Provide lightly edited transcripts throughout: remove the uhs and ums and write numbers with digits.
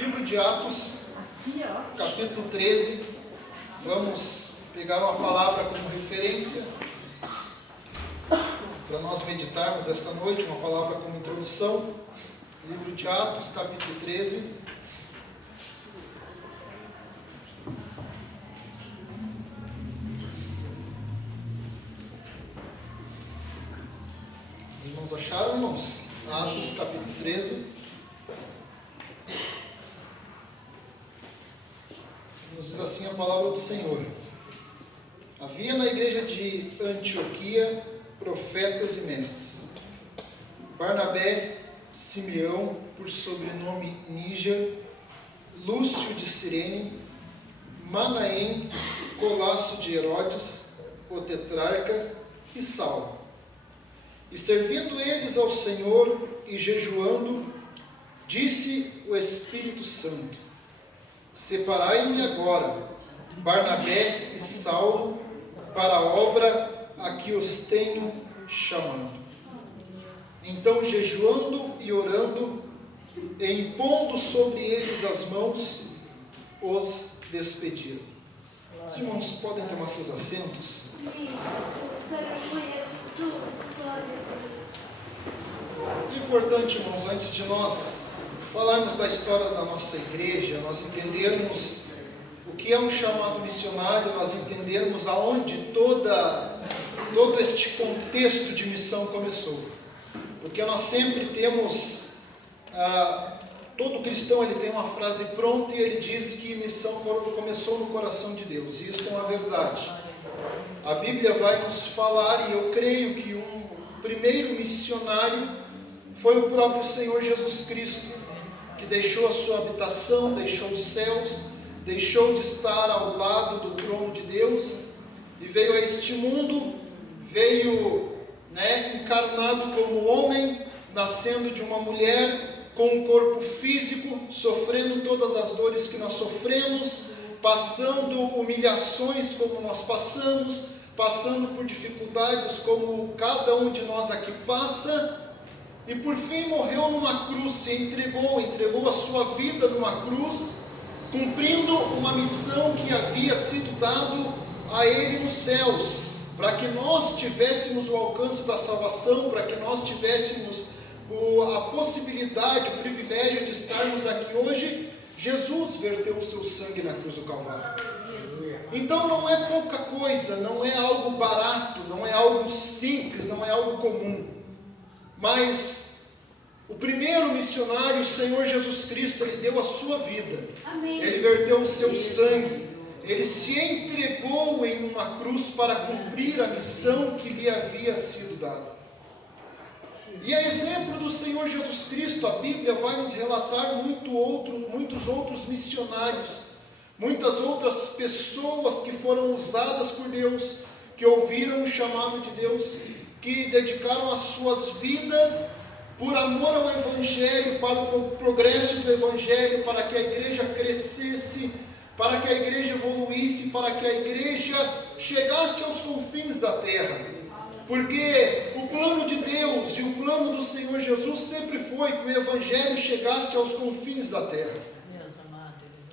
Livro de Atos, capítulo 13. Vamos pegar uma palavra como referência para nós meditarmos esta noite, uma palavra como introdução. Livro de Atos, capítulo 13. Os irmãos acharam, irmãos? Atos, capítulo 13. Nos diz assim a palavra do Senhor: havia na igreja de Antioquia profetas e mestres: Barnabé, Simeão, por sobrenome Níger, Lúcio de Cirene, Manaém, Colasso de Herodes, o tetrarca, e Saulo. E servindo eles ao Senhor e jejuando, disse o Espírito Santo: separai-me agora Barnabé e Saulo para a obra a que os tenho chamado. Então, jejuando e orando, e impondo sobre eles as mãos, os despediram. Os irmãos podem tomar seus assentos. É importante, irmãos, antes de nós falarmos da história da nossa igreja, nós entendermos o que é um chamado missionário, nós entendermos aonde todo este contexto de missão começou. Porque nós sempre temos, todo cristão ele tem uma frase pronta e ele diz que missão começou no coração de Deus, e isso é uma verdade. A Bíblia vai nos falar, e eu creio que um primeiro missionário foi o próprio Senhor Jesus Cristo, que deixou a sua habitação, deixou os céus, deixou de estar ao lado do trono de Deus e veio a este mundo, veio encarnado como homem, nascendo de uma mulher, com um corpo físico, sofrendo todas as dores que nós sofremos, passando humilhações como nós passamos, passando por dificuldades como cada um de nós aqui passa, e por fim morreu numa cruz, se entregou a sua vida numa cruz, cumprindo uma missão que havia sido dado a ele nos céus, para que nós tivéssemos o alcance da salvação, para que nós tivéssemos a possibilidade, o privilégio de estarmos aqui hoje. Jesus verteu o seu sangue na cruz do Calvário. Então não é pouca coisa, não é algo barato, não é algo simples, não é algo comum. Mas o primeiro missionário, o Senhor Jesus Cristo, ele deu a sua vida. Amém. Ele verteu o seu sangue. Ele se entregou em uma cruz para cumprir a missão que lhe havia sido dada. E a exemplo do Senhor Jesus Cristo, a Bíblia vai nos relatar muitos outros missionários, muitas outras pessoas que foram usadas por Deus, que ouviram o chamado de Deus, que dedicaram as suas vidas por amor ao Evangelho, para o progresso do Evangelho, para que a igreja crescesse, para que a igreja evoluísse, para que a igreja chegasse aos confins da terra. Porque o plano de Deus e o plano do Senhor Jesus sempre foi que o Evangelho chegasse aos confins da terra.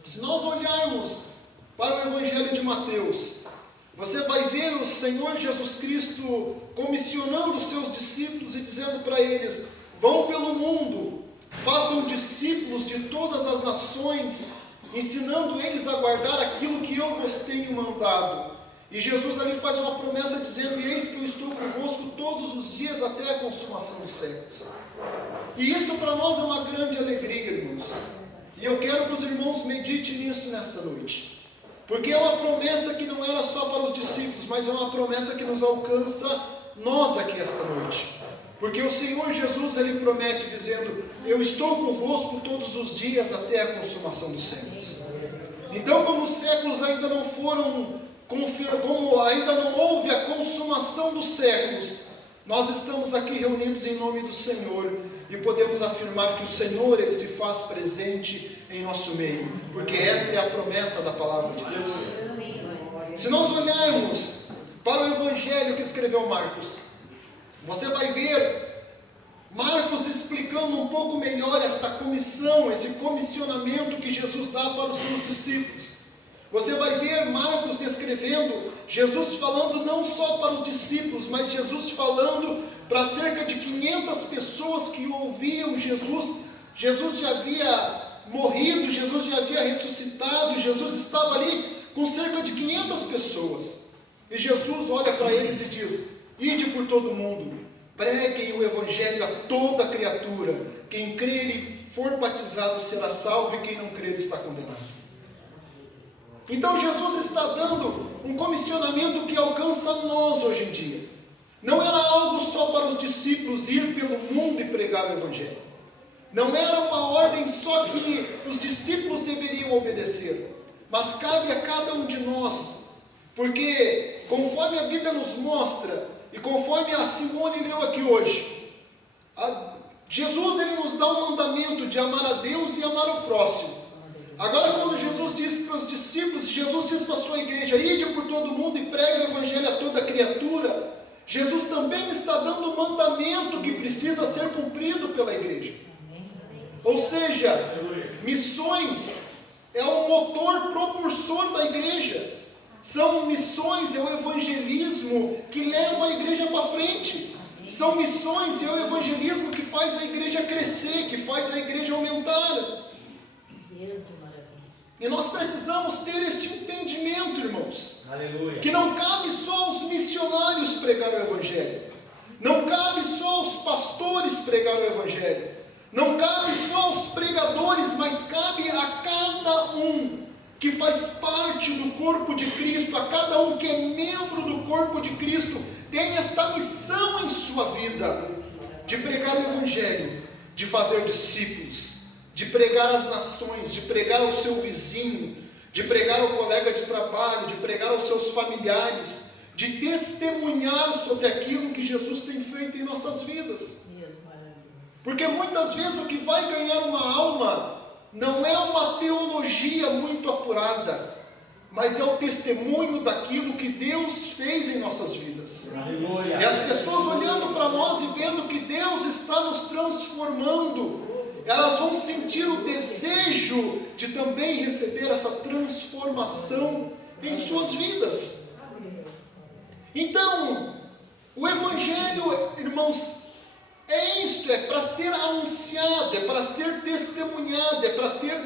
Se nós olharmos para o Evangelho de Mateus, você vai ver o Senhor Jesus Cristo comissionando os seus discípulos e dizendo para eles: vão pelo mundo, façam discípulos de todas as nações, ensinando eles a guardar aquilo que eu vos tenho mandado. E Jesus ali faz uma promessa dizendo: eis que eu estou convosco todos os dias até a consumação dos séculos. E isso para nós é uma grande alegria, irmãos. E eu quero que os irmãos meditem nisso nesta noite. Porque é uma promessa que não era só para os discípulos, mas é uma promessa que nos alcança nós aqui esta noite. Porque o Senhor Jesus, ele promete dizendo: eu estou convosco todos os dias até a consumação dos séculos. Então, como os séculos ainda não foram, como ainda não houve a consumação dos séculos, nós estamos aqui reunidos em nome do Senhor e podemos afirmar que o Senhor, ele se faz presente em nosso meio, porque esta é a promessa da palavra de Deus. Se nós olharmos para o Evangelho que escreveu Marcos, você vai ver Marcos explicando um pouco melhor esta comissão, esse comissionamento que Jesus dá para os seus discípulos. Você vai ver Marcos descrevendo Jesus falando não só para os discípulos, mas Jesus falando para cerca de 500 pessoas que ouviam Jesus. Jesus já havia morrido, Jesus já havia ressuscitado, Jesus estava ali com cerca de 500 pessoas. E Jesus olha para eles e diz: ide por todo mundo, preguem o evangelho a toda criatura. Quem crer e for batizado será salvo, e quem não crer está condenado. Então Jesus está dando um comissionamento que alcança nós hoje em dia. Não era algo só para os discípulos ir pelo mundo e pregar o evangelho. Não era uma ordem só que os discípulos deveriam obedecer, mas cabe a cada um de nós, porque conforme a Bíblia nos mostra, e conforme a Simone leu aqui hoje, Jesus ele nos dá um mandamento de amar a Deus e amar o próximo. Agora, quando Jesus diz para os discípulos, Jesus diz para a sua igreja: ide por todo mundo e pregue o evangelho a toda criatura, Jesus também está dando um mandamento que precisa ser cumprido pela igreja. Ou seja, missões é o motor propulsor da igreja. São missões, é o evangelismo que leva a igreja para frente. São missões, é o evangelismo que faz a igreja crescer, que faz a igreja aumentar. E nós precisamos ter este entendimento, irmãos. Aleluia. Que não cabe só aos missionários pregar o evangelho. Não cabe só aos pastores pregar o evangelho. Não cabe só aos pregadores, mas cabe a cada um que faz parte do corpo de Cristo, a cada um que é membro do corpo de Cristo, tem esta missão em sua vida, de pregar o evangelho, de fazer discípulos, de pregar às nações, de pregar ao seu vizinho, de pregar ao colega de trabalho, de pregar aos seus familiares, de testemunhar sobre aquilo que Jesus tem feito em nossas vidas. Porque muitas vezes o que vai ganhar uma alma não é uma teologia muito apurada, mas é o testemunho daquilo que Deus fez em nossas vidas. Aleluia. E as pessoas olhando para nós e vendo que Deus está nos transformando, elas vão sentir o desejo de também receber essa transformação em suas vidas. Então, o evangelho, irmãos, é isto, é para ser anunciado, é para ser testemunhado, é para ser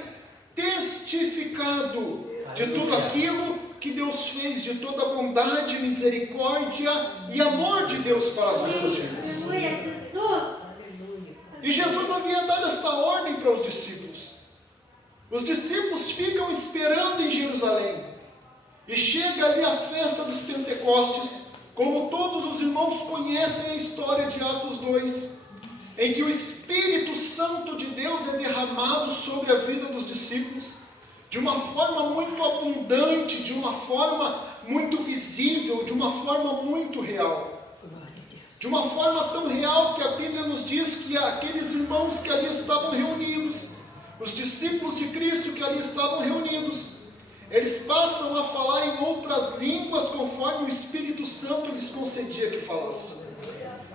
testificado de tudo aquilo que Deus fez, de toda a bondade, misericórdia e amor de Deus para as nossas vidas. E Jesus havia dado essa ordem para os discípulos. Os discípulos ficam esperando em Jerusalém. E chega ali a festa dos Pentecostes, como todos os irmãos conhecem a história de Atos 2, em que o Espírito Santo de Deus é derramado sobre a vida dos discípulos, de uma forma muito abundante, de uma forma muito visível, de uma forma muito real. De uma forma tão real que a Bíblia nos diz que aqueles irmãos que ali estavam reunidos, os discípulos de Cristo que ali estavam reunidos, eles passam a falar em outras línguas conforme o Espírito Santo lhes concedia que falassem.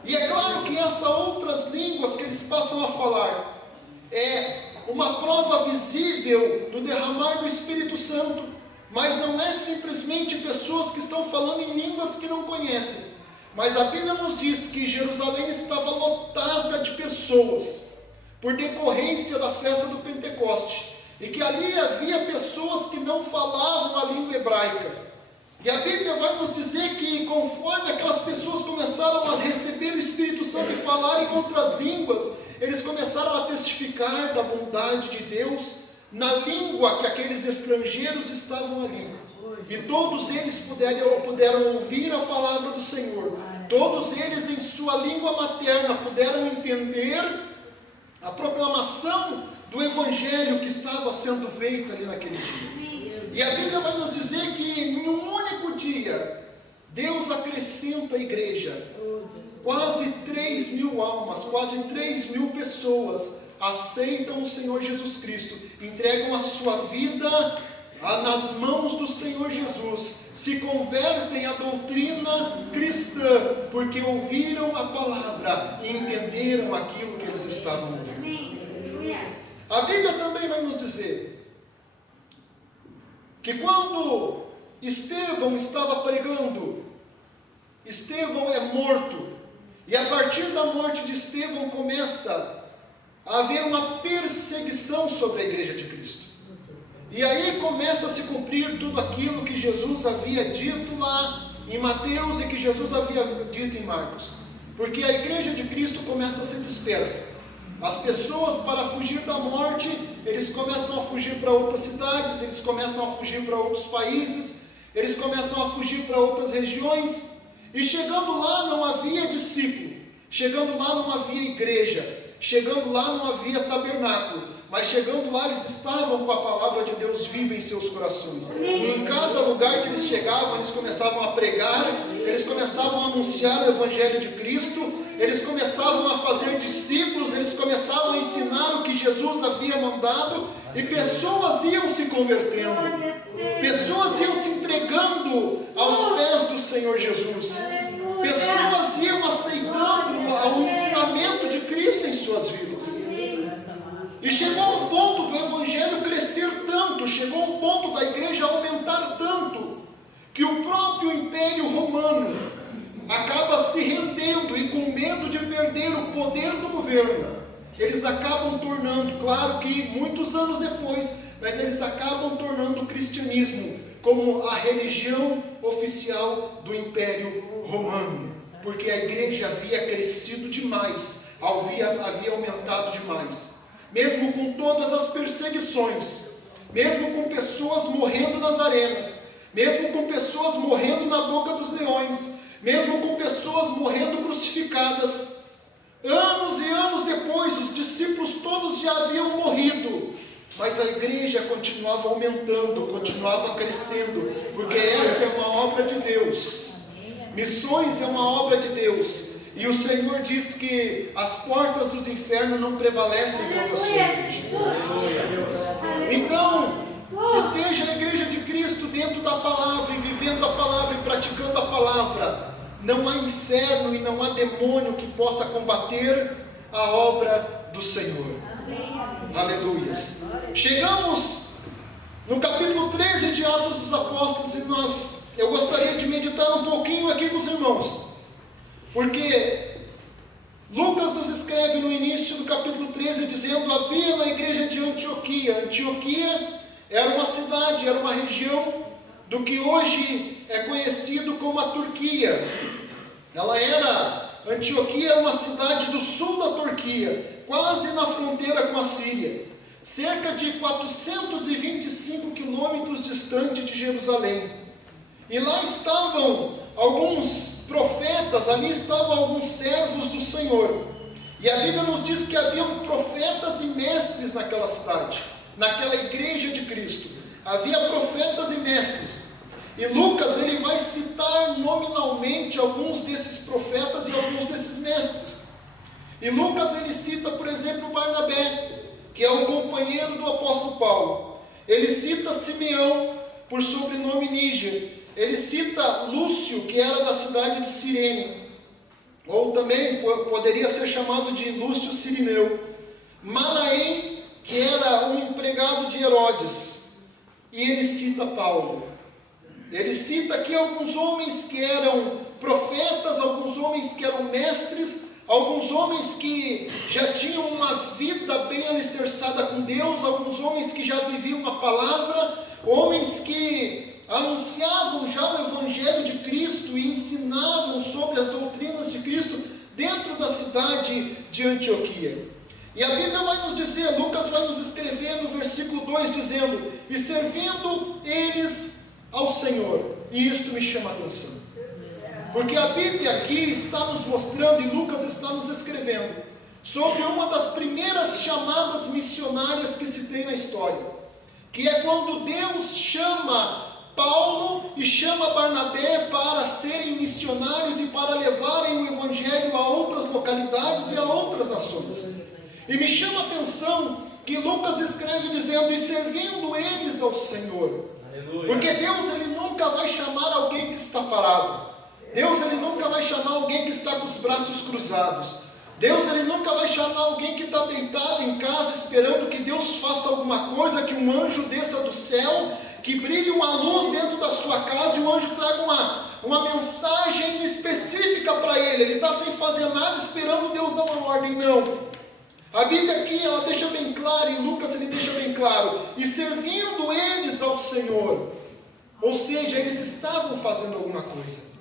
E é claro que essas outras línguas que eles passam a falar é uma prova visível do derramar do Espírito Santo, mas não é simplesmente pessoas que estão falando em línguas que não conhecem. Mas a Bíblia nos diz que Jerusalém estava lotada de pessoas, por decorrência da festa do Pentecoste, e que ali havia pessoas que não falavam a língua hebraica. E a Bíblia vai nos dizer que conforme aquelas pessoas começaram a receber o Espírito Santo e falar em outras línguas, eles começaram a testificar da bondade de Deus na língua que aqueles estrangeiros estavam ali. E todos eles puderam ouvir a palavra do Senhor. Todos eles em sua língua materna puderam entender a proclamação do Evangelho que estava sendo feita ali naquele dia. E a Bíblia vai nos dizer que em um único dia, Deus acrescenta à igreja. Quase 3.000 almas, quase 3.000 pessoas aceitam o Senhor Jesus Cristo, entregam a sua vida nas mãos do Senhor Jesus, se convertem à doutrina cristã, porque ouviram a palavra e entenderam aquilo que eles estavam ouvindo. A Bíblia também vai nos dizer que quando Estevão estava pregando, Estevão é morto, e a partir da morte de Estevão começa a haver uma perseguição sobre a igreja de Cristo. E aí começa a se cumprir tudo aquilo que Jesus havia dito lá em Mateus e que Jesus havia dito em Marcos. Porque a igreja de Cristo começa a ser dispersa. As pessoas, para fugir da morte, eles começam a fugir para outras cidades, eles começam a fugir para outros países, eles começam a fugir para outras regiões. E chegando lá não havia discípulo, chegando lá não havia igreja, chegando lá não havia tabernáculo. Mas chegando lá, eles estavam com a palavra de Deus viva em seus corações. E em cada lugar que eles chegavam, eles começavam a pregar, eles começavam a anunciar o Evangelho de Cristo, eles começavam a fazer discípulos, eles começavam a ensinar o que Jesus havia mandado, e pessoas iam se convertendo, pessoas iam se entregando aos pés do Senhor Jesus, pessoas iam aceitando o ensinamento de Cristo em suas vidas. E chegou a um ponto do Evangelho crescer tanto, chegou a um ponto da igreja aumentar tanto, que o próprio Império Romano acaba se rendendo e com medo de perder o poder do governo, eles acabam tornando, claro que muitos anos depois, mas eles acabam tornando o cristianismo como a religião oficial do Império Romano, porque a igreja havia crescido demais, havia aumentado demais. Mesmo com todas as perseguições, mesmo com pessoas morrendo nas arenas, mesmo com pessoas morrendo na boca dos leões, mesmo com pessoas morrendo crucificadas, anos e anos depois, os discípulos todos já haviam morrido, mas a igreja continuava aumentando, continuava crescendo, porque esta é uma obra de Deus. Missões é uma obra de Deus. E o Senhor diz que as portas dos infernos não prevalecem contra a sua igreja. Então, esteja a igreja de Cristo dentro da palavra, e vivendo a palavra, e praticando a palavra. Não há inferno e não há demônio que possa combater a obra do Senhor. Aleluias. Chegamos no capítulo 13 de Atos dos Apóstolos, e eu gostaria de meditar um pouquinho aqui com os irmãos. Porque Lucas nos escreve no início do capítulo 13 dizendo: havia na igreja de Antioquia. Antioquia era uma cidade, era uma região do que hoje é conhecido como a Turquia. Antioquia era uma cidade do sul da Turquia, quase na fronteira com a Síria, cerca de 425 quilômetros distante de Jerusalém. E lá estavam alguns profetas, ali estavam alguns servos do Senhor. E a Bíblia nos diz que haviam profetas e mestres naquela cidade, naquela igreja de Cristo. Havia profetas e mestres. E Lucas, ele vai citar nominalmente alguns desses profetas e alguns desses mestres. E Lucas, ele cita, por exemplo, Barnabé, que é o companheiro do apóstolo Paulo. Ele cita Simeão, por sobrenome Níger. Ele cita Lúcio, que era da cidade de Cirene, ou também poderia ser chamado de Lúcio Cirineu. Manaém, que era um empregado de Herodes, e ele cita Paulo. Ele cita aqui alguns homens que eram profetas, alguns homens que eram mestres, alguns homens que já tinham uma vida bem alicerçada com Deus, alguns homens que já viviam a palavra, homens que anunciavam já o Evangelho de Cristo e ensinavam sobre as doutrinas de Cristo dentro da cidade de Antioquia. E a Bíblia vai nos dizer, Lucas vai nos escrever no versículo 2 dizendo: e servindo eles ao Senhor. E isto me chama a atenção, porque a Bíblia aqui está nos mostrando, e Lucas está nos escrevendo, sobre uma das primeiras chamadas missionárias que se tem na história, que é quando Deus chama Paulo e chama Barnabé para serem missionários e para levarem o Evangelho a outras localidades e a outras nações. E me chama a atenção que Lucas escreve dizendo, e servindo eles ao Senhor. Aleluia. Porque Deus, Ele nunca vai chamar alguém que está parado. Deus, Ele nunca vai chamar alguém que está com os braços cruzados. Deus, Ele nunca vai chamar alguém que está deitado em casa esperando que Deus faça alguma coisa, que um anjo desça do céu, que brilhe uma luz dentro da sua casa e o anjo traga uma mensagem específica para ele. Ele está sem fazer nada, esperando Deus dar uma ordem. Não. A Bíblia aqui, ela deixa bem claro, em Lucas ele deixa bem claro, e servindo eles ao Senhor. Ou seja, eles estavam fazendo alguma coisa.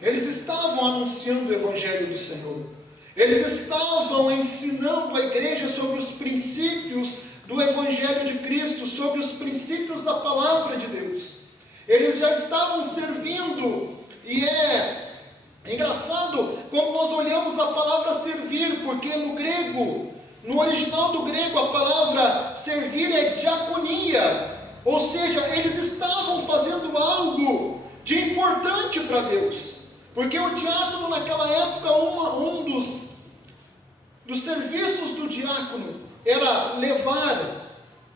Eles estavam anunciando o Evangelho do Senhor. Eles estavam ensinando a igreja sobre os princípios do Evangelho de Cristo, sobre os princípios da Palavra de Deus. Eles já estavam servindo, e é engraçado quando nós olhamos a palavra servir, porque no grego, no original do grego, a palavra servir é diaconia, ou seja, eles estavam fazendo algo de importante para Deus, porque o diácono naquela época, um dos serviços do diácono era levar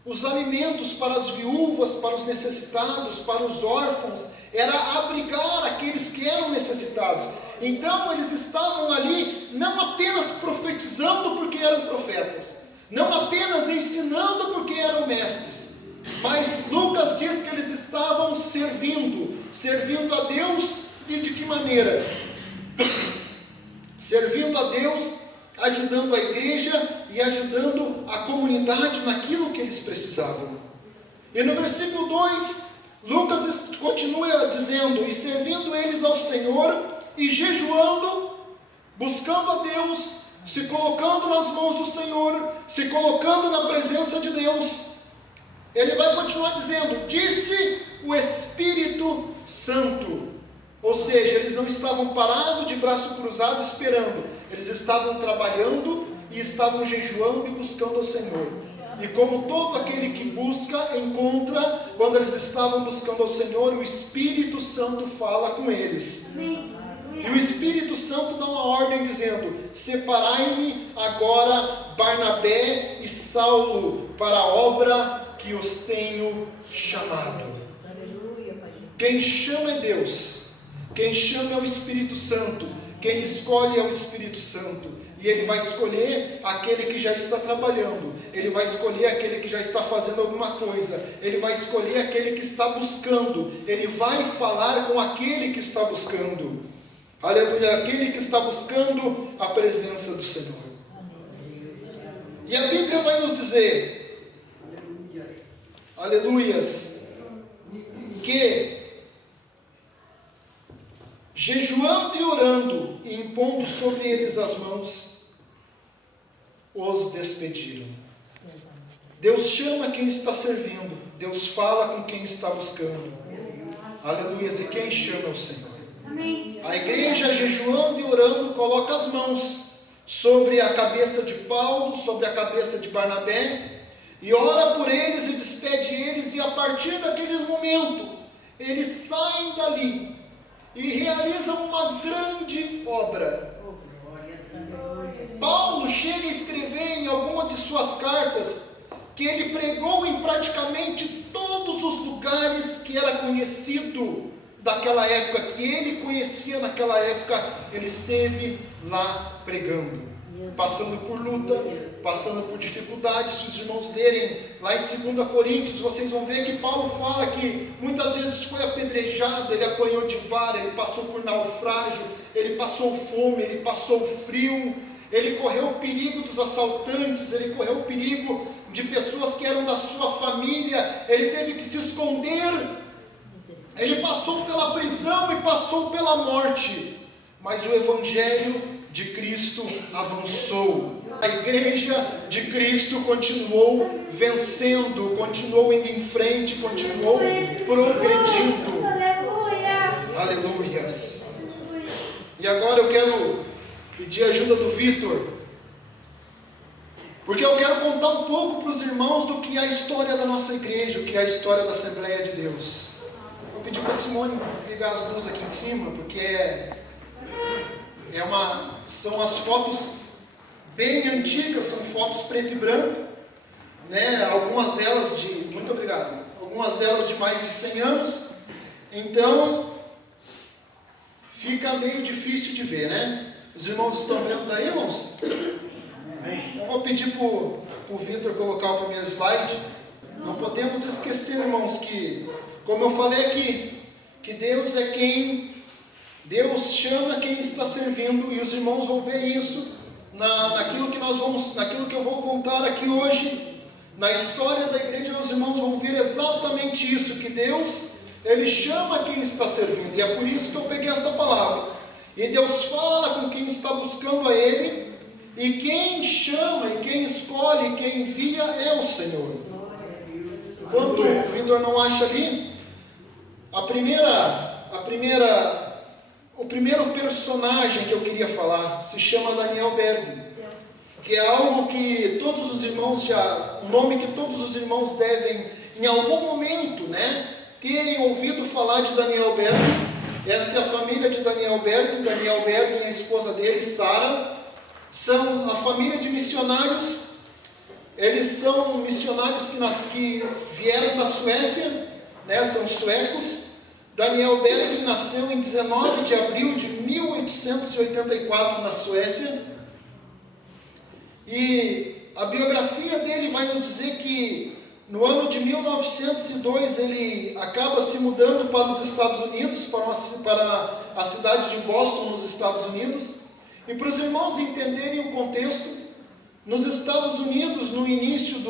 os alimentos para as viúvas, para os necessitados, para os órfãos, era abrigar aqueles que eram necessitados. Então eles estavam ali não apenas profetizando porque eram profetas, não apenas ensinando porque eram mestres, mas Lucas diz que eles estavam servindo a Deus. E de que maneira? Servindo a Deus, ajudando a igreja e ajudando a comunidade naquilo que eles precisavam. E no versículo 2, Lucas continua dizendo, e servindo eles ao Senhor, e jejuando, buscando a Deus, se colocando nas mãos do Senhor, se colocando na presença de Deus. Ele vai continuar dizendo, disse o Espírito Santo. Ou seja, eles não estavam parados de braço cruzado esperando, eles estavam trabalhando e estavam jejuando e buscando ao Senhor. E como todo aquele que busca, encontra, quando eles estavam buscando ao Senhor, o Espírito Santo fala com eles. E o Espírito Santo dá uma ordem dizendo, separai-me agora Barnabé e Saulo para a obra que os tenho chamado. Quem chama é Deus. Quem chama é o Espírito Santo, quem escolhe é o Espírito Santo, e ele vai escolher aquele que já está trabalhando, ele vai escolher aquele que já está fazendo alguma coisa, ele vai escolher aquele que está buscando, ele vai falar com aquele que está buscando, aleluia, aquele que está buscando a presença do Senhor. E a Bíblia vai nos dizer, aleluias, que jejuando e orando e impondo sobre eles as mãos, os despediram. Deus chama quem está servindo, Deus fala com quem está buscando. Aleluia, e quem chama é o Senhor. A igreja jejuando e orando coloca as mãos sobre a cabeça de Paulo, sobre a cabeça de Barnabé, e ora por eles e despede eles, e a partir daquele momento eles saem dali e realizam uma grande obra. Paulo chega a escrever em alguma de suas cartas que ele pregou em praticamente todos os lugares que era conhecido daquela época, que ele conhecia naquela época, ele esteve lá pregando, passando por luta, passando por dificuldades. Se os irmãos lerem lá em 2 Coríntios, vocês vão ver que Paulo fala que muitas vezes foi apedrejado, ele apanhou de vara, ele passou por naufrágio, ele passou fome, ele passou frio, ele correu o perigo dos assaltantes, ele correu o perigo de pessoas que eram da sua família, ele teve que se esconder, ele passou pela prisão e passou pela morte, mas o Evangelho de Cristo avançou. A igreja de Cristo continuou vencendo, continuou indo em frente, continuou progredindo. Aleluias. E agora eu quero pedir a ajuda do Vitor, porque eu quero contar um pouco para os irmãos do que é a história da nossa igreja, o que é a história da Assembleia de Deus. Vou pedir para a Simone desligar as luzes aqui em cima, porque são as fotos bem antigas, são fotos preto e branco, né? Algumas delas muito obrigado, algumas delas de mais de 100 anos, então fica meio difícil de ver, né? Os irmãos estão vendo daí, irmãos? Então vou pedir para o Vitor colocar o primeiro slide. Não podemos esquecer, irmãos, que, como eu falei aqui, que Deus é quem, Deus chama quem está servindo, e os irmãos vão ver isso naquilo que eu vou contar aqui hoje, na história da igreja. Os irmãos vão ver exatamente isso, que Deus, Ele chama quem está servindo, e é por isso que eu peguei essa palavra. E Deus fala com quem está buscando a Ele, e quem chama, e quem escolhe, e quem envia é o Senhor. Enquanto o Vitor não acha ali, o primeiro personagem que eu queria falar se chama Daniel Berg, que é algo que todos os irmãos um nome que todos os irmãos devem, em algum momento, né, terem ouvido falar de Daniel Berg. Esta é a família de Daniel Berg. Daniel Berg e a esposa dele, Sara, são a família de missionários. Eles são missionários que vieram da Suécia, né, são suecos. Daniel Berg nasceu em 19 de abril de 1884 na Suécia, e a biografia dele vai nos dizer que no ano de 1902 ele acaba se mudando para os Estados Unidos, para a cidade de Boston, nos Estados Unidos. E para os irmãos entenderem o contexto, nos Estados Unidos, no início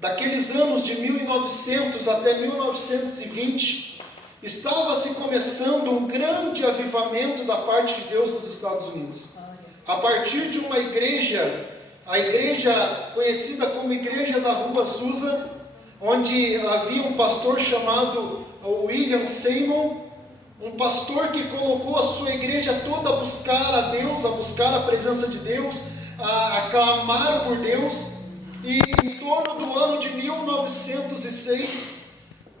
daqueles anos de 1900 até 1920, estava se começando um grande avivamento da parte de Deus nos Estados Unidos. A partir de uma igreja, a igreja conhecida como Igreja da Rua Azusa, onde havia um pastor chamado William Seymour, um pastor que colocou a sua igreja toda a buscar a Deus, a buscar a presença de Deus, a clamar por Deus. E em torno do ano de 1906,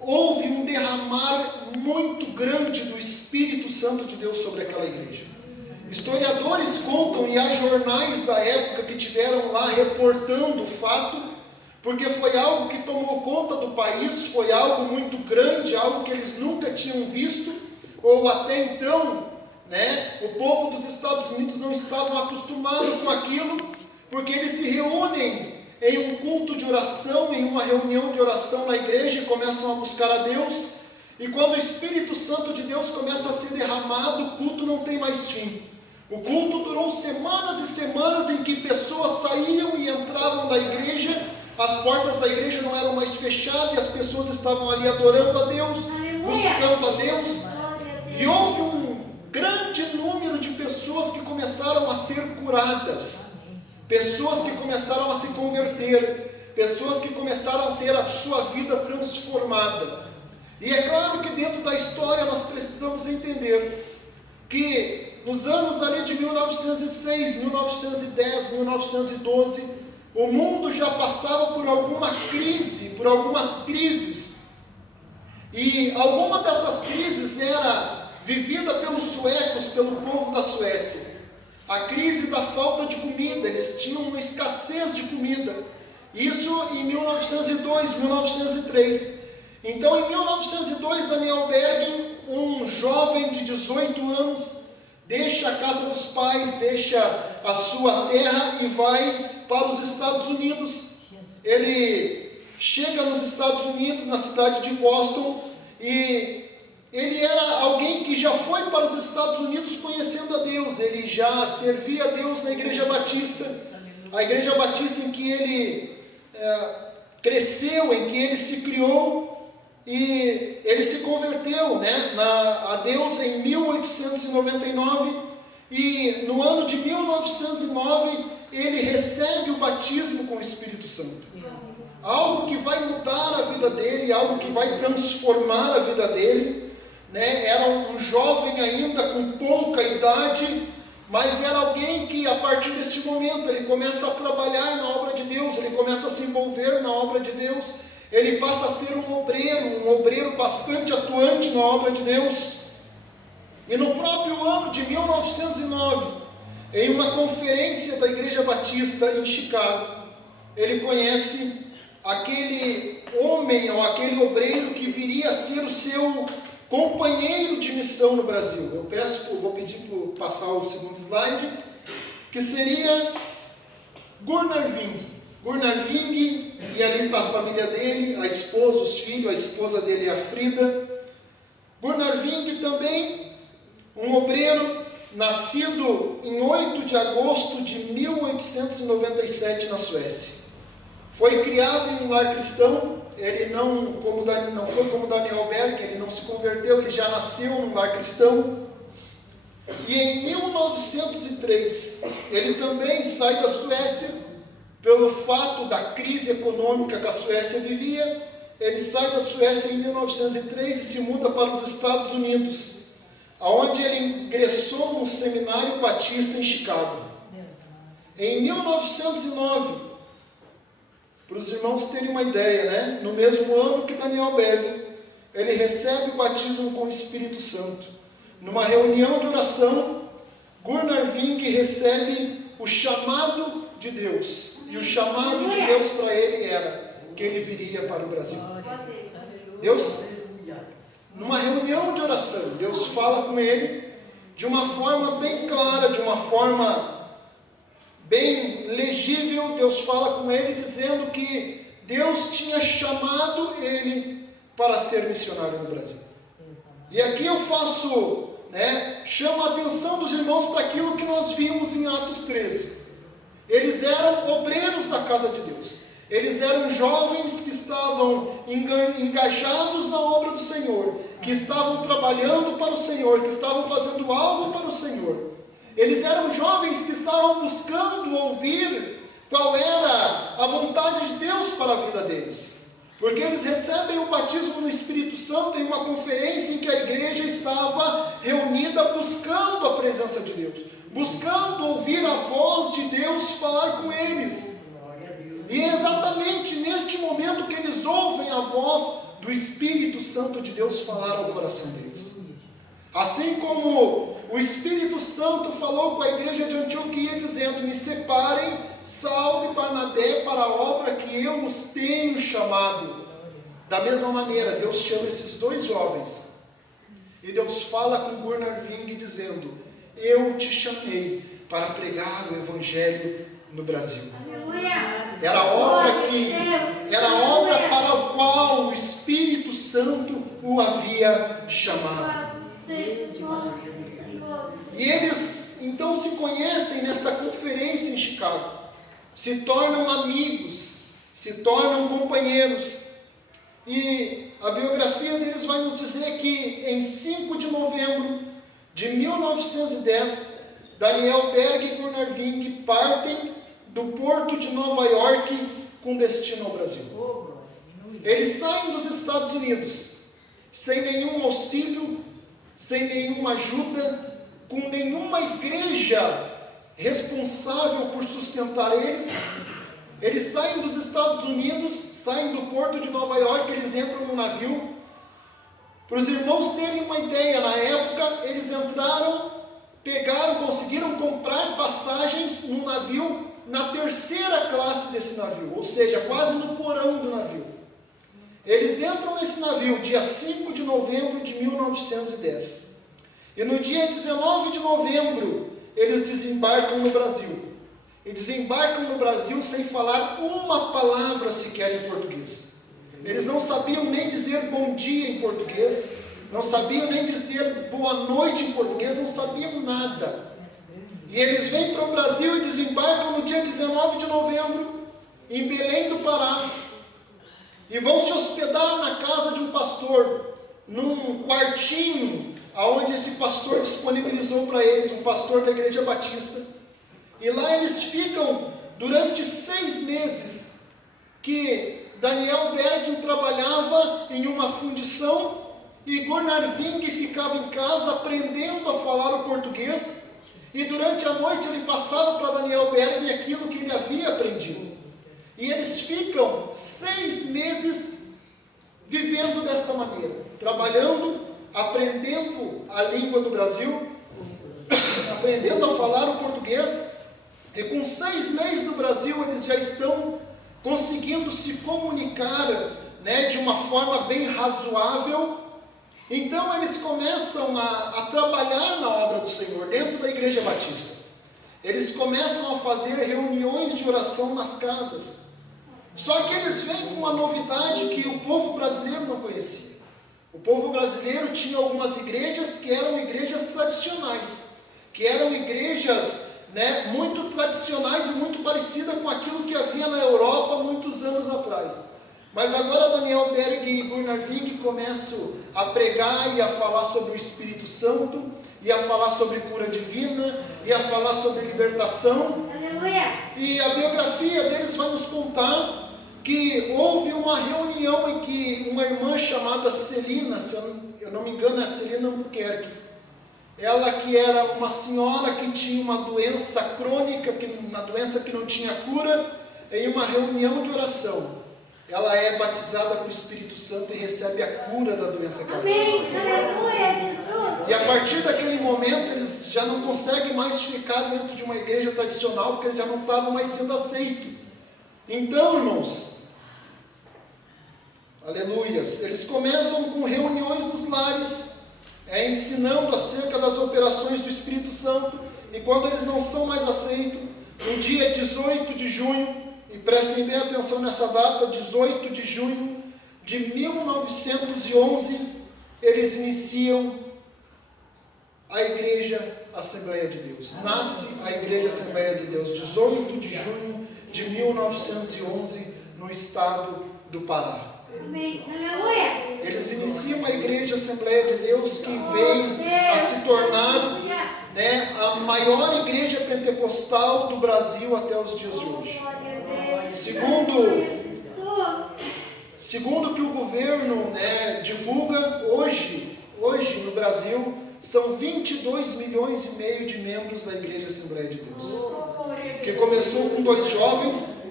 houve um derramar muito grande do Espírito Santo de Deus sobre aquela igreja. Historiadores contam, e há jornais da época que tiveram lá reportando o fato, porque foi algo que tomou conta do país, foi algo muito grande, algo que eles nunca tinham visto, ou até então, né, o povo dos Estados Unidos não estavam acostumados com aquilo, porque eles se reúnem em um culto de oração, em uma reunião de oração na igreja, e começam a buscar a Deus, e quando o Espírito Santo de Deus começa a ser derramado, o culto não tem mais fim. O culto durou semanas e semanas, em que pessoas saíam e entravam da igreja, as portas da igreja não eram mais fechadas, e as pessoas estavam ali adorando a Deus, buscando a Deus, e houve um grande número de pessoas que começaram a ser curadas, pessoas que começaram a se converter, pessoas que começaram a ter a sua vida transformada. E é claro que dentro da história nós precisamos entender que nos anos ali de 1906, 1910, 1912, o mundo já passava por algumas crises, e alguma dessas crises era vivida pelos suecos, pelo povo da Suécia. A crise da falta de comida, eles tinham uma escassez de comida, isso em 1902, 1903. Então em 1902, Daniel Berg, um jovem de 18 anos, deixa a casa dos pais, deixa a sua terra e vai para os Estados Unidos. Ele chega nos Estados Unidos, na cidade de Boston, e ele era alguém que já foi para os Estados Unidos conhecendo a Deus. Ele já servia a Deus na Igreja Batista, a Igreja Batista em que ele cresceu, em que ele se criou. E ele se converteu, né, a Deus em 1899, e no ano de 1909 ele recebe o batismo com o Espírito Santo. Algo que vai mudar a vida dele, algo que vai transformar a vida dele, né? Era um jovem ainda com pouca idade, mas era alguém que a partir deste momento ele começa a trabalhar na obra de Deus, ele começa a se envolver na obra de Deus. Ele passa a ser um obreiro bastante atuante na obra de Deus. E no próprio ano de 1909, em uma conferência da Igreja Batista em Chicago, ele conhece aquele homem ou aquele obreiro que viria a ser o seu companheiro de missão no Brasil. Vou pedir para passar o segundo slide, que seria Gunnar Wing. Gunnar Wing, e ali está a família dele, a esposa, os filhos, a esposa dele é a Frida. Gunnar Wing também, um obreiro, nascido em 8 de agosto de 1897 na Suécia. Foi criado em um lar cristão. Ele não foi como Daniel Berg, ele não se converteu, ele já nasceu num lar cristão. E em 1903, ele também sai da Suécia, pelo fato da crise econômica que a Suécia vivia. Ele sai da Suécia em 1903 e se muda para os Estados Unidos, onde ele ingressou no Seminário Batista em Chicago. Em 1909, para os irmãos terem uma ideia, né? No mesmo ano que Daniel Berg, ele recebe o batismo com o Espírito Santo. Numa reunião de oração, Gunnar Wing recebe o chamado de Deus. E o chamado de Deus para ele era que ele viria para o Brasil. Deus, numa reunião de oração, Deus fala com ele de uma forma bem clara, de uma forma bem legível. Deus fala com ele dizendo que Deus tinha chamado ele para ser missionário no Brasil. E aqui eu chamo a atenção dos irmãos para aquilo que nós vimos em Atos 13. Eles eram obreiros da casa de Deus. Eles eram jovens que estavam engajados na obra do Senhor, que estavam trabalhando para o Senhor, que estavam fazendo algo para o Senhor. Eles eram jovens que estavam buscando ouvir qual era a vontade de Deus para a vida deles. Porque eles recebem o batismo no Espírito Santo em uma conferência em que a igreja estava reunida buscando a presença de Deus, buscando ouvir a voz de Deus falar com eles. E é exatamente neste momento que eles ouvem a voz do Espírito Santo de Deus falar ao coração deles. Assim como o Espírito Santo falou com a igreja de Antioquia, dizendo: me separem Saulo e Barnabé para a obra que eu os tenho chamado. Da mesma maneira, Deus chama esses dois jovens. E Deus fala com Gunnar Wing dizendo: eu te chamei para pregar o Evangelho no Brasil. Era a obra para a qual o Espírito Santo o havia chamado. E eles então se conhecem nesta conferência em Chicago, se tornam amigos, se tornam companheiros. E a biografia deles vai nos dizer que em 5 de novembro de 1910, Daniel Berg e Gunnar Wing partem do porto de Nova York com destino ao Brasil. Eles saem dos Estados Unidos sem nenhum auxílio, sem nenhuma ajuda, com nenhuma igreja responsável por sustentar eles. Eles saem dos Estados Unidos, saem do porto de Nova York, eles entram no navio. Para os irmãos terem uma ideia, na época eles conseguiram comprar passagens no navio, na terceira classe desse navio, ou seja, quase no porão do navio. Eles entram nesse navio dia 5 de novembro de 1910. E no dia 19 de novembro, eles desembarcam no Brasil. E desembarcam no Brasil sem falar uma palavra sequer em português. Eles não sabiam nem dizer bom dia em português, não sabiam nem dizer boa noite em português, não sabiam nada. E eles vêm para o Brasil e desembarcam no dia 19 de novembro, em Belém do Pará. E vão se hospedar na casa de um pastor, num quartinho, onde esse pastor disponibilizou para eles, um pastor da Igreja Batista. E lá eles ficam durante 6 meses, que Daniel Berg trabalhava em uma fundição e Gunnar Wing ficava em casa aprendendo a falar o português. E durante a noite ele passava para Daniel Berg aquilo que ele havia aprendido. E eles ficam 6 meses vivendo desta maneira, trabalhando, aprendendo a língua do Brasil, aprendendo a falar o português. E com 6 meses no Brasil, eles já estão conseguindo se comunicar, né, de uma forma bem razoável. Então eles começam a trabalhar na obra do Senhor dentro da Igreja Batista. Eles começam a fazer reuniões de oração nas casas. Só que eles vêm com uma novidade que o povo brasileiro não conhecia. O povo brasileiro tinha algumas igrejas que eram igrejas tradicionais, que eram igrejas, né, muito tradicionais e muito parecidas com aquilo que havia na Europa muitos anos atrás. Mas agora Daniel Berg e Gunnar Ving começam a pregar e a falar sobre o Espírito Santo, e a falar sobre cura divina, e a falar sobre libertação. Aleluia. E a biografia deles vai nos contar que houve uma reunião em que uma irmã chamada Celina, se eu não me engano é Celina Albuquerque, ela que era uma senhora que tinha uma doença crônica, uma doença que não tinha cura, em uma reunião de oração, ela é batizada com o Espírito Santo e recebe a cura da doença que ela tinha. Amém. Aleluia, Jesus. E a partir daquele momento eles já não conseguem mais ficar dentro de uma igreja tradicional, porque eles já não estavam mais sendo aceitos. Então, irmãos, aleluias, eles começam com reuniões nos lares, ensinando acerca das operações do Espírito Santo, e quando eles não são mais aceitos, no dia 18 de junho, e prestem bem atenção nessa data, 18 de junho de 1911, eles iniciam a Igreja Assembleia de Deus. Nasce a Igreja Assembleia de Deus, 18 de junho de 1911, no estado do Pará. Amém. Aleluia. Eles iniciam a Igreja Assembleia de Deus, que vem a se tornar, né, a maior igreja pentecostal do Brasil até os dias de hoje. Segundo o que o governo, né, divulga, hoje no Brasil, são 22 milhões e meio de membros da Igreja Assembleia de Deus. Que começou com 2 jovens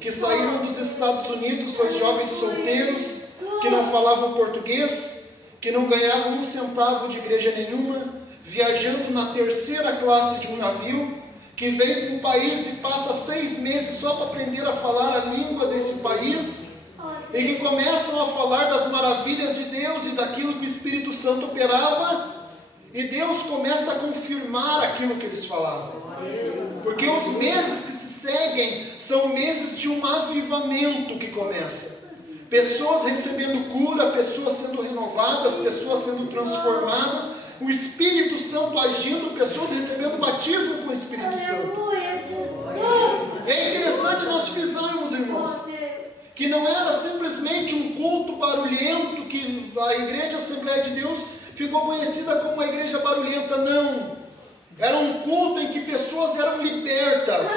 que saíram dos Estados Unidos, 2 jovens solteiros, que não falavam português, que não ganhavam um centavo de igreja nenhuma, viajando na 3ª classe de um navio, que vem para um país e passa 6 meses só para aprender a falar a língua desse país, e que começam a falar das maravilhas de Deus e daquilo que o Espírito Santo operava, e Deus começa a confirmar aquilo que eles falavam. Porque os meses que se seguem são meses de um avivamento que começa. Pessoas recebendo cura, pessoas sendo renovadas, pessoas sendo transformadas, o Espírito Santo agindo, pessoas recebendo batismo com o Espírito Santo. É interessante nós frisarmos, irmãos, que não era simplesmente um culto barulhento, que a Igreja Assembleia de Deus ficou conhecida como uma igreja barulhenta, não. Era um culto em que pessoas eram libertas.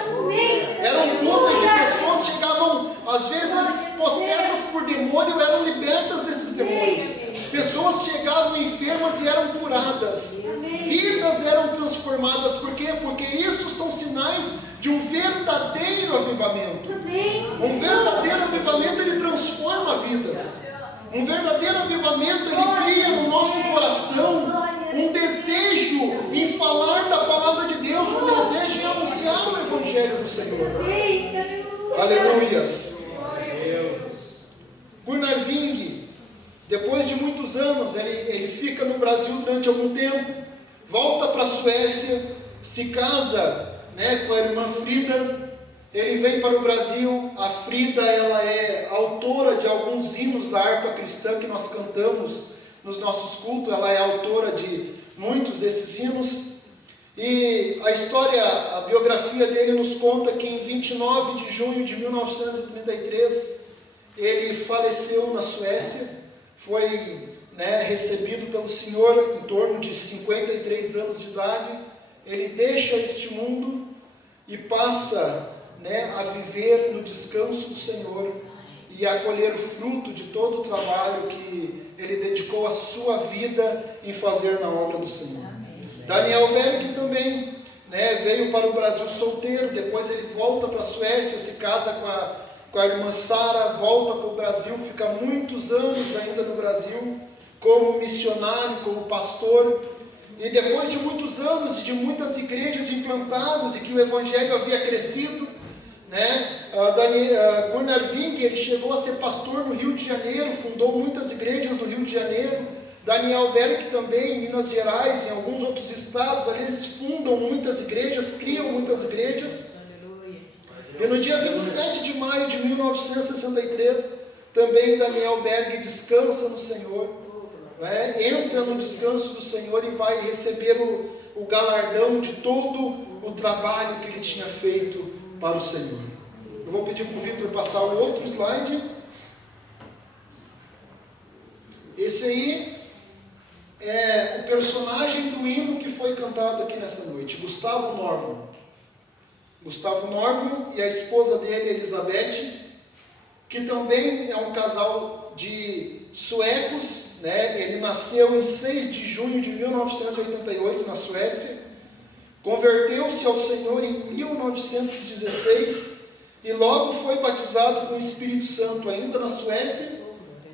Era um culto em que pessoas chegavam, às vezes, possessas por demônio, eram libertas desses demônios. Pessoas chegavam enfermas e eram curadas. Vidas eram transformadas. Por quê? Porque isso são sinais de um verdadeiro avivamento. Um verdadeiro avivamento, ele transforma vidas. Um verdadeiro avivamento, ele cria no nosso coração um desejo em falar da palavra de Deus, um desejo em anunciar o Evangelho do Senhor. Aleluias. Gunnar Ving, depois de muitos anos, ele fica no Brasil durante algum tempo, volta para a Suécia, se casa, né, com a irmã Frida. Ele vem para o Brasil. A Frida, ela é autora de alguns hinos da harpa cristã que nós cantamos nos nossos cultos. Ela é autora de muitos desses hinos. E a história, a biografia dele nos conta que em 29 de junho de 1933, ele faleceu na Suécia. Foi, né, recebido pelo Senhor em torno de 53 anos de idade. Ele deixa este mundo e passa, né, a viver no descanso do Senhor e a colher o fruto de todo o trabalho que ele dedicou a sua vida em fazer na obra do Senhor. Daniel Berg também, né, veio para o Brasil solteiro, depois ele volta para a Suécia, se casa com a irmã Sara, volta para o Brasil, fica muitos anos ainda no Brasil, como missionário, como pastor. E depois de muitos anos e de muitas igrejas implantadas e que o Evangelho havia crescido, né? Gunnar Ving, ele chegou a ser pastor no Rio de Janeiro, fundou muitas igrejas no Rio de Janeiro. Daniel Berg também, em Minas Gerais, em alguns outros estados, ali eles fundam muitas igrejas, criam muitas igrejas. E no dia 27 de maio de 1963, também Daniel Berg descansa no Senhor, né? Entra no descanso do Senhor e vai receber o galardão de todo o trabalho que ele tinha feito para o Senhor. Eu vou pedir para o Vitor passar o outro slide. Esse aí é o personagem do hino que foi cantado aqui nesta noite, Gustavo Norman. Gustavo Norman e a esposa dele, Elizabeth, que também é um casal de suecos, né? Ele nasceu em 6 de junho de 1988 na Suécia, converteu-se ao Senhor em 1916 e logo foi batizado com o Espírito Santo ainda na Suécia.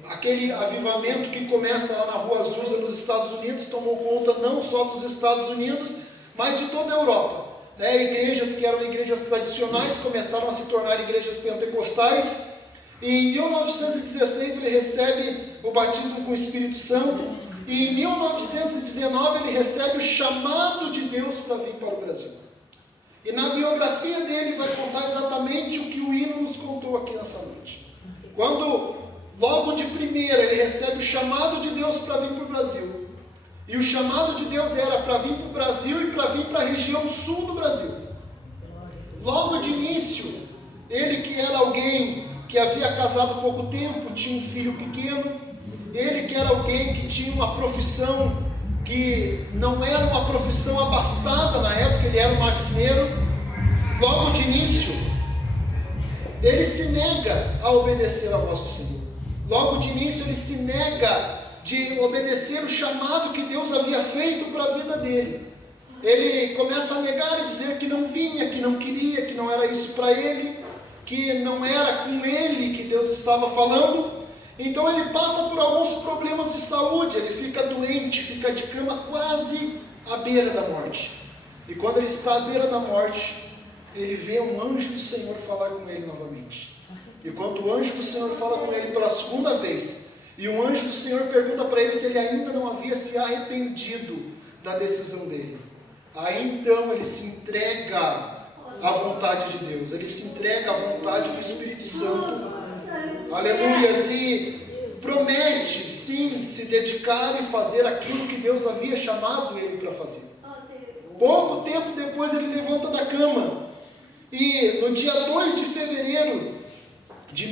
Aquele avivamento que começa lá na Rua Azusa, nos Estados Unidos, tomou conta não só dos Estados Unidos, mas de toda a Europa, né? Igrejas que eram igrejas tradicionais começaram a se tornar igrejas pentecostais, e em 1916 ele recebe o batismo com o Espírito Santo, e em 1919 ele recebe o chamado de Deus para vir para o Brasil. E na biografia dele vai contar exatamente o que o hino nos contou aqui nessa noite. Quando logo de primeira ele recebe o chamado de Deus para vir para o Brasil. E o chamado de Deus era para vir para o Brasil e para vir para a região sul do Brasil. Logo de início, ele que era alguém que havia casado há pouco tempo, tinha um filho pequeno, ele que era alguém que tinha uma profissão que não era uma profissão abastada na época, ele era um marceneiro. Logo de início, ele se nega a obedecer à voz do Senhor. Logo de início ele se nega de obedecer o chamado que Deus havia feito para a vida dele. Ele começa a negar e dizer que não vinha, que não queria, que não era isso para ele, que não era com ele que Deus estava falando. Então ele passa por alguns problemas de saúde, ele fica doente, fica de cama quase à beira da morte. E quando ele está à beira da morte, ele vê um anjo do Senhor falar com ele novamente. E quando o anjo do Senhor fala com ele pela segunda vez, e o anjo do Senhor pergunta para ele se ele ainda não havia se arrependido da decisão dele. Aí então ele se entrega à vontade de Deus, ele se entrega à vontade do Espírito Santo. Aleluias! E promete sim se dedicar e fazer aquilo que Deus havia chamado ele para fazer. Pouco tempo depois ele levanta da cama, e no dia 2 de fevereiro de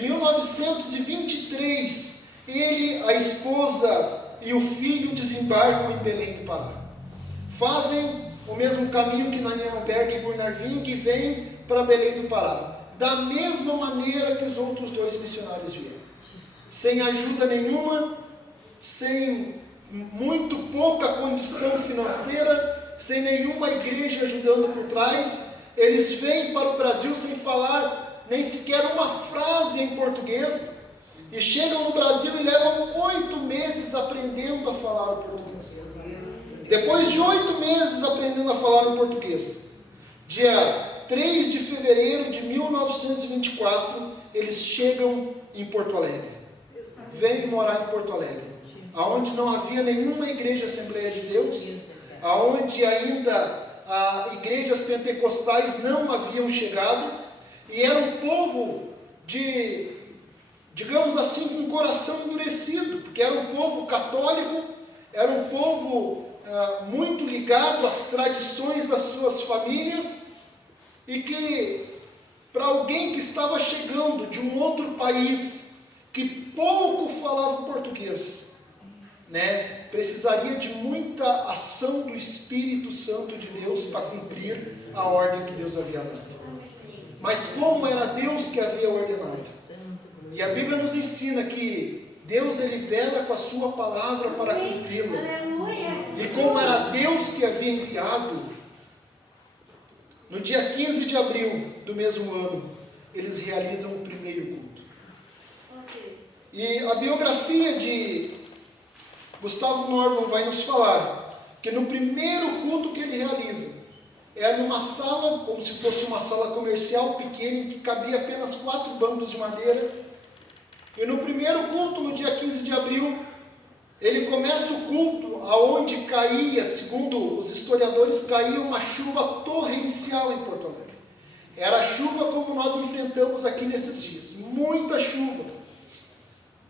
1923, ele, a esposa e o filho desembarcam em Belém do Pará. Fazem o mesmo caminho que Daniel Berg e Gunnar Ving, e vêm para Belém do Pará, da mesma maneira que os outros dois missionários vieram, sem ajuda nenhuma, sem muito pouca condição financeira, sem nenhuma igreja ajudando por trás. Eles vêm para o Brasil sem falar nem sequer uma frase em português, e chegam no Brasil e levam 8 meses aprendendo a falar o português. Depois de 8 meses aprendendo a falar em português, dia 3 de fevereiro de 1924, eles chegam em Porto Alegre. Vêm morar em Porto Alegre, aonde não havia nenhuma igreja Assembleia de Deus, aonde ainda igrejas pentecostais não haviam chegado, e era um povo de, digamos assim, com um coração endurecido, porque era um povo católico, era um povo muito ligado às tradições das suas famílias, e que para alguém que estava chegando de um outro país, que pouco falava português, né, precisaria de muita ação do Espírito Santo de Deus para cumprir a ordem que Deus havia dado. Mas como era Deus que havia ordenado? E a Bíblia nos ensina que Deus, ele vela com a sua palavra para cumpri-la. E como era Deus que havia enviado, no dia 15 de abril do mesmo ano, eles realizam o primeiro culto. E a biografia de Gustavo Norman vai nos falar que no primeiro culto que ele realiza, numa sala, como se fosse uma sala comercial pequena, em que cabia apenas 4 bancos de madeira. E no primeiro culto, no dia 15 de abril, ele começa o culto aonde caía, segundo os historiadores, caía uma chuva torrencial em Porto Alegre. Era chuva como nós enfrentamos aqui nesses dias, muita chuva.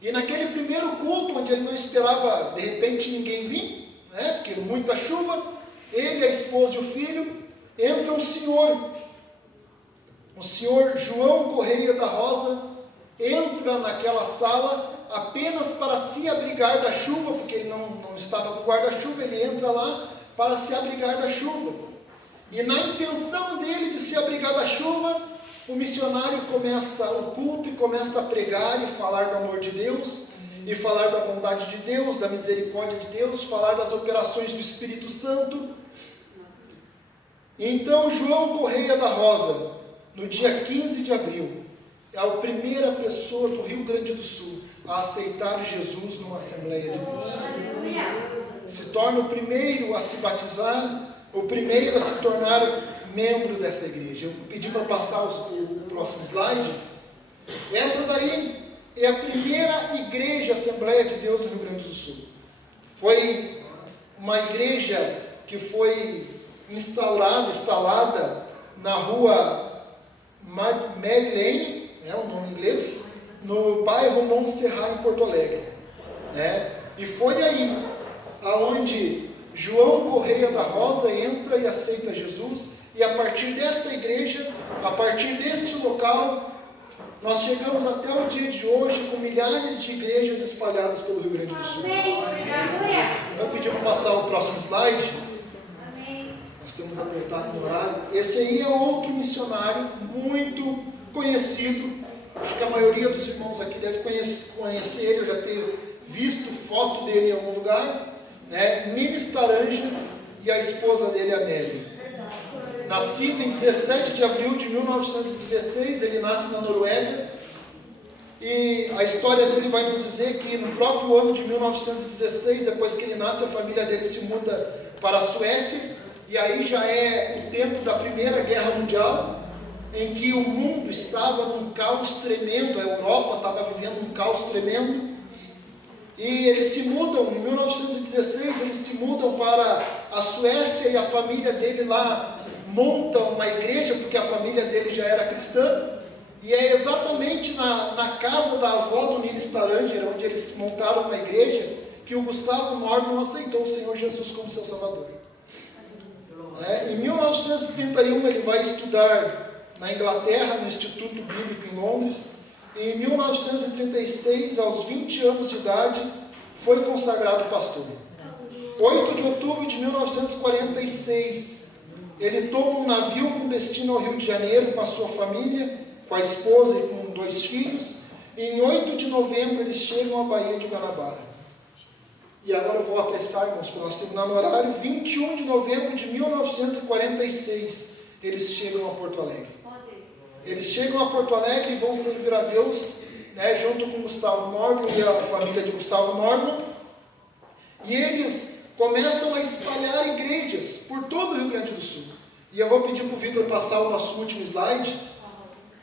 E naquele primeiro culto, onde ele não esperava de repente ninguém vir, né, porque muita chuva, ele, a esposa e o filho, entra o senhor João Correia da Rosa, entra naquela sala apenas para se abrigar da chuva, porque ele não estava com guarda-chuva, ele entra lá para se abrigar da chuva. E na intenção dele de se abrigar da chuva, o missionário começa o culto e começa a pregar e falar do amor de Deus, e falar da bondade de Deus, da misericórdia de Deus, falar das operações do Espírito Santo. E então João Correia da Rosa, no dia 15 de abril, é a primeira pessoa do Rio Grande do Sul a aceitar Jesus numa Assembleia de Deus. Se torna o primeiro a se batizar, o primeiro a se tornar membro dessa igreja. Eu vou pedir para passar o próximo slide. Essa daí é a primeira igreja Assembleia de Deus do Rio Grande do Sul. Foi uma igreja que foi instalada na rua Mary Lane, o nome em inglês, no bairro Montserrat, em Porto Alegre. E foi aí aonde João Correia da Rosa entra e aceita Jesus, e a partir desta igreja, a partir deste local, nós chegamos até o dia de hoje com milhares de igrejas espalhadas pelo Rio Grande do Sul. Eu pedi para passar o próximo slide. Nós estamos apertados no horário. Esse aí é outro missionário muito conhecido. Acho que a maioria dos irmãos aqui deve conhecer ele, eu já ter visto foto dele em algum lugar. Nils Taranja e a esposa dele, Amélia. Nascido em 17 de abril de 1916, ele nasce na Noruega. E a história dele vai nos dizer que no próprio ano de 1916, depois que ele nasce, a família dele se muda para a Suécia. E aí já é o tempo da Primeira Guerra Mundial, em que o mundo estava num caos tremendo, a Europa estava vivendo um caos tremendo. E eles se mudam, em 1916, eles se mudam para a Suécia, e a família dele lá monta uma igreja, porque a família dele já era cristã. E é exatamente na casa da avó do Nils Taranger, onde eles montaram uma igreja, que o Gustavo Norman aceitou o Senhor Jesus como seu Salvador. Em 1931 ele vai estudar na Inglaterra, no Instituto Bíblico em Londres. E em 1936, aos 20 anos de idade, foi consagrado pastor. 8 de outubro de 1946, ele toma um navio com destino ao Rio de Janeiro com a sua família, com a esposa e com 2 filhos. E em 8 de novembro eles chegam à Baía de Guanabara. E agora eu vou apressar, irmãos, para nós terminar no horário. 21 de novembro de 1946, eles chegam a Porto Alegre. Eles chegam a Porto Alegre e vão servir a Deus, junto com Gustavo Norman e a família de Gustavo Norman. E eles começam a espalhar igrejas por todo o Rio Grande do Sul. E eu vou pedir para o Vitor passar o nosso último slide,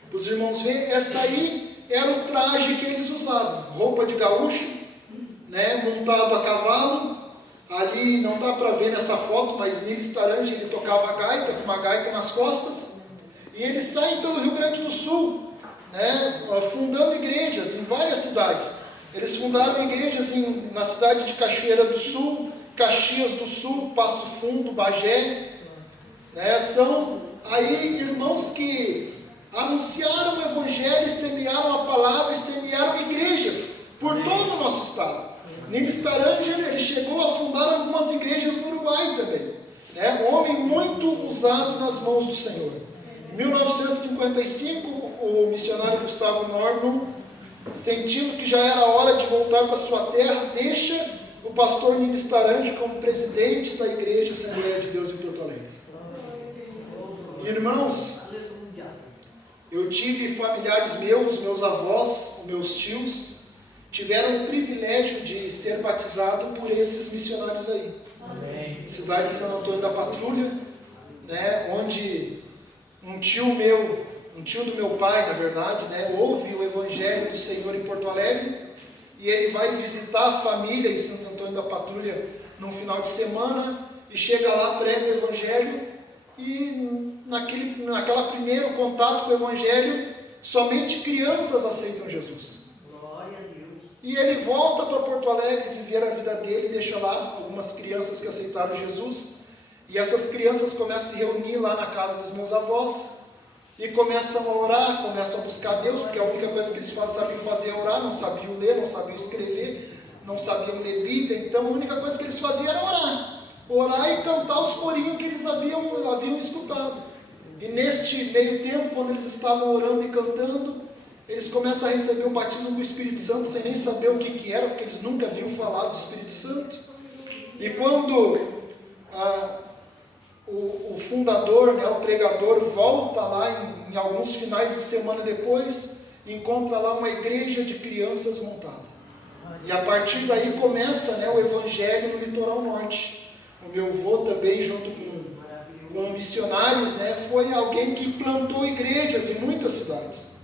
para os irmãos verem. Essa aí era o traje que eles usavam, roupa de gaúcho, montado a cavalo. Ali não dá para ver nessa foto, mas Nils Taranger, ele tocava a gaita, com uma gaita nas costas. E eles saem pelo Rio Grande do Sul, fundando igrejas em várias cidades. Eles fundaram igrejas na cidade de Cachoeira do Sul, Caxias do Sul, Passo Fundo, Bagé. São aí irmãos que anunciaram o Evangelho, semearam a palavra e semearam igrejas por todo o nosso estado. Nils Taranger, ele chegou a fundar algumas igrejas no Uruguai também. Um homem muito usado nas mãos do Senhor. Em 1955, o missionário Gustavo Norman, sentindo que já era hora de voltar para sua terra, deixa o pastor Nils Taranger como presidente da Igreja Assembleia de Deus em Porto Alegre. Irmãos, eu tive familiares meus avós, meus tios, tiveram o privilégio de ser batizado por esses missionários aí. Cidade de São Antônio da Patrulha, né, onde um tio do meu pai, na verdade, né, ouve o Evangelho do Senhor em Porto Alegre, e ele vai visitar a família em Santo Antônio da Patrulha num final de semana, e chega lá, prega o Evangelho, e naquela primeiro contato com o Evangelho, somente crianças aceitam Jesus. Glória a Deus. E ele volta para Porto Alegre viver a vida dele, e deixa lá algumas crianças que aceitaram Jesus, e essas crianças começam a se reunir lá na casa dos meus avós, e começam a orar, começam a buscar Deus, porque a única coisa que eles sabiam fazer é orar, não sabiam ler, não sabiam escrever, não sabiam ler Bíblia, então a única coisa que eles faziam era orar e cantar os corinhos que eles haviam escutado. E neste meio tempo, quando eles estavam orando e cantando, eles começam a receber o batismo do Espírito Santo, sem nem saber o que era, porque eles nunca haviam falado do Espírito Santo. E quando o fundador, né, o pregador, volta lá em alguns finais de semana depois, encontra lá uma igreja de crianças montada. E a partir daí começa, né, o evangelho no litoral norte. O meu avô também, junto com missionários, né, foi alguém que plantou igrejas em muitas cidades.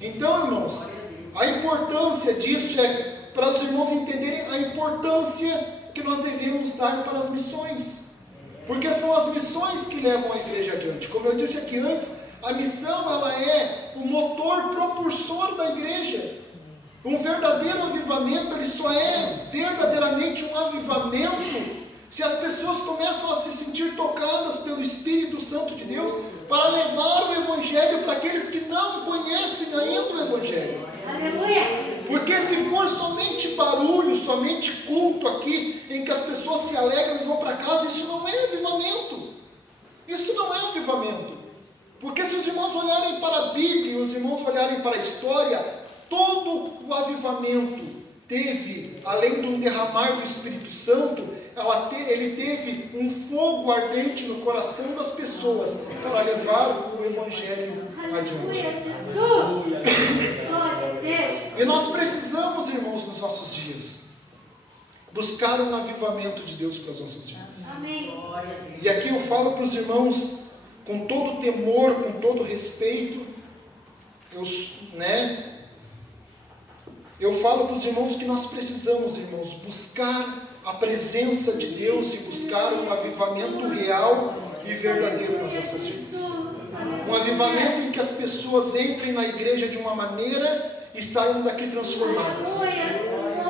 Então, irmãos, a importância disso é para os irmãos entenderem a importância que nós devemos dar para as missões. Porque são as missões que levam a igreja adiante. Como eu disse aqui antes, a missão ela é o motor propulsor da igreja. Um verdadeiro avivamento, ele só é verdadeiramente um avivamento se as pessoas começam a se sentir tocadas pelo Espírito Santo de Deus para levar o Evangelho para aqueles que não conhecem ainda o Evangelho. Aleluia. Porque se for somente barulho, somente culto aqui, em que as pessoas se alegram e vão para casa, isso não é avivamento. Isso não é avivamento. Porque se os irmãos olharem para a Bíblia, os irmãos olharem para a história, todo o avivamento teve, além de um derramar do Espírito Santo, ele teve um fogo ardente no coração das pessoas para levar o Evangelho adiante. Jesus. Glória a Deus. E nós precisamos, irmãos, nos nossos dias, buscar um avivamento de Deus para as nossas vidas. Amém. E aqui eu falo para os irmãos com todo temor, com todo respeito, eu falo para os irmãos que nós precisamos, irmãos, buscar a presença de Deus e buscar um avivamento real e verdadeiro nas nossas vidas. Um avivamento em que as pessoas entrem na igreja de uma maneira e saiam daqui transformadas.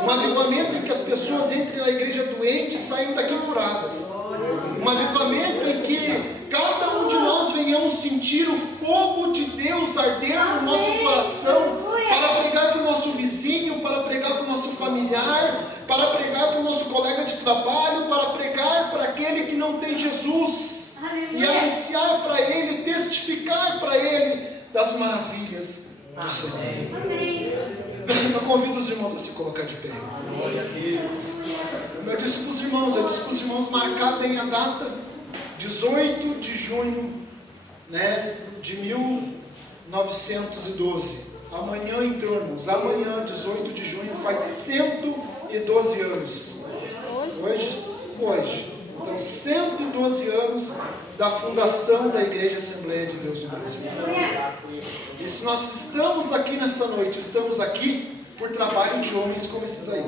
Um avivamento em que as pessoas entrem na igreja doentes e saiam daqui curadas. Um avivamento em que cada um de nós venhamos sentir o fogo de Deus arder no nosso coração para pregar para o nosso vizinho, para pregar para o nosso familiar, para pregar para o nosso colega de trabalho, para pregar para aquele que não tem Jesus e anunciar para ele, testificar para ele das maravilhas do Senhor. Amém. Eu convido os irmãos a se colocar de pé. Como eu disse para os irmãos marcar bem a data, 18 de junho, né, de 1912. Amanhã, então, irmãos, amanhã, 18 de junho, faz 112 anos. Hoje. Então, 112 anos da fundação da Igreja Assembleia de Deus do Brasil. E se nós estamos aqui nessa noite, estamos aqui por trabalho de homens como esses aí.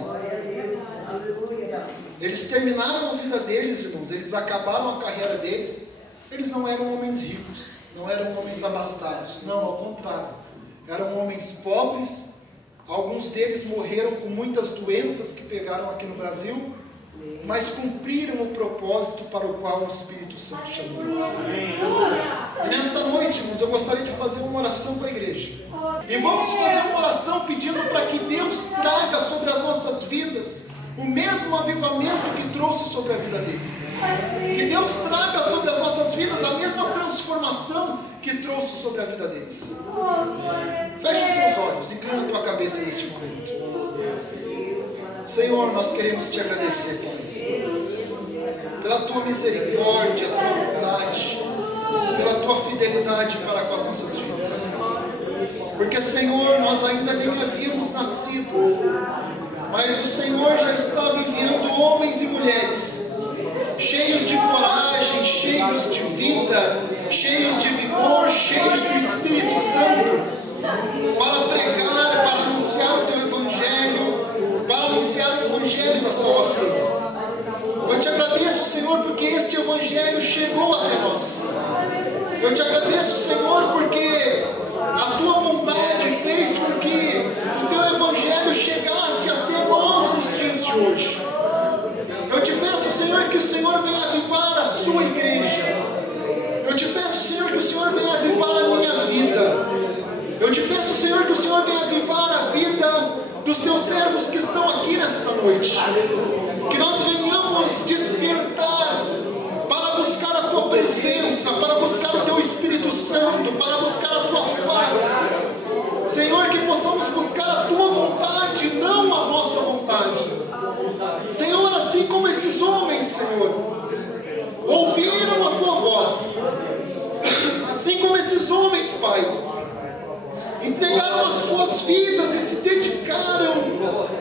Eles terminaram a vida deles, irmãos, eles acabaram a carreira deles. Eles não eram homens ricos, não eram homens abastados, não, ao contrário. Eram homens pobres, alguns deles morreram com muitas doenças que pegaram aqui no Brasil, mas cumpriram o propósito para o qual o Espírito Santo chamou eles. E nesta noite, irmãos, eu gostaria de fazer uma oração com a igreja. E vamos fazer uma oração pedindo para que Deus traga sobre as nossas vidas o mesmo avivamento que trouxe sobre a vida deles. Que Deus traga sobre as nossas vidas a mesma transformação que trouxe sobre a vida deles. Feche os seus olhos, inclina a tua cabeça neste momento. Senhor, nós queremos te agradecer, Pai, pela tua misericórdia, tua bondade, pela tua fidelidade para com as nossas vidas. Porque, Senhor, nós ainda nem havíamos nascido, mas o Senhor já estava enviando homens e mulheres cheios de coragem, cheios cheios de vida, cheios de vigor, cheios do Espírito Santo, para pregar, para anunciar o Teu Evangelho, para anunciar o Evangelho da salvação. Eu te agradeço, Senhor, porque este Evangelho chegou até nós. Eu te agradeço, Senhor, porque a Tua bondade fez com que o Teu Evangelho chegasse até nós nos dias de hoje. Eu te peço, Senhor, que o Senhor venha avivar a Sua igreja. Eu te peço, Senhor, que o Senhor venha avivar a minha vida. Eu te peço, Senhor, que o Senhor venha avivar a vida dos Teus servos que estão aqui nesta noite. Que nós venhamos despertar para buscar a Tua presença, para buscar o Teu Espírito Santo, para buscar a Tua face. Senhor, que possamos buscar a Tua vontade, não a nossa vontade. Senhor, assim como esses homens, Senhor, ouviram a Tua voz, assim como esses homens, Pai, entregaram as suas vidas e se dedicaram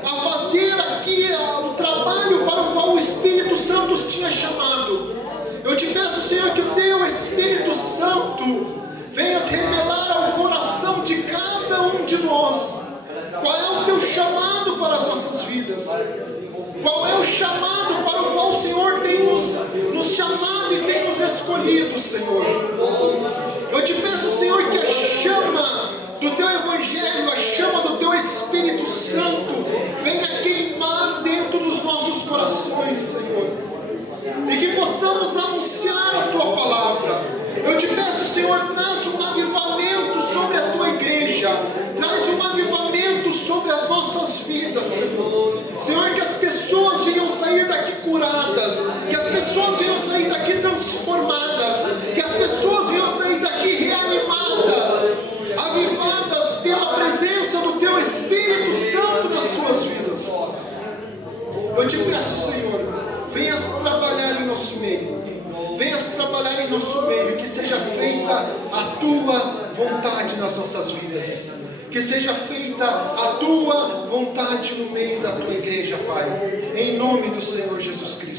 a fazer aqui o trabalho para o qual o Espírito Santo os tinha chamado. Eu te peço, Senhor, que o Teu Espírito Santo venha se revelar ao coração de cada um de nós. Qual é o Teu chamado para as nossas vidas? Qual é o chamado para o qual o Senhor tem nos chamado e tem nos escolhido, Senhor? Eu te peço, Senhor, que a chama do Teu Evangelho, a chama do Teu Espírito Santo venha queimar dentro dos nossos corações, Senhor, e que possamos anunciar a Tua palavra. Eu te peço, Senhor, traz um avivamento sobre a Tua igreja, traz um avivamento sobre as nossas vidas, Senhor. Senhor, que as pessoas venham sair daqui curadas, que as pessoas venham sair daqui transformadas, que as pessoas venham sair daqui reanimadas, avivadas pela presença do Teu Espírito Santo nas suas vidas. Eu te peço, Senhor, venhas trabalhar em nosso meio, venhas trabalhar em nosso meio, que seja feita a Tua vontade nas nossas vidas, que seja feita a Tua vontade no meio da Tua igreja, Pai, em nome do Senhor Jesus Cristo.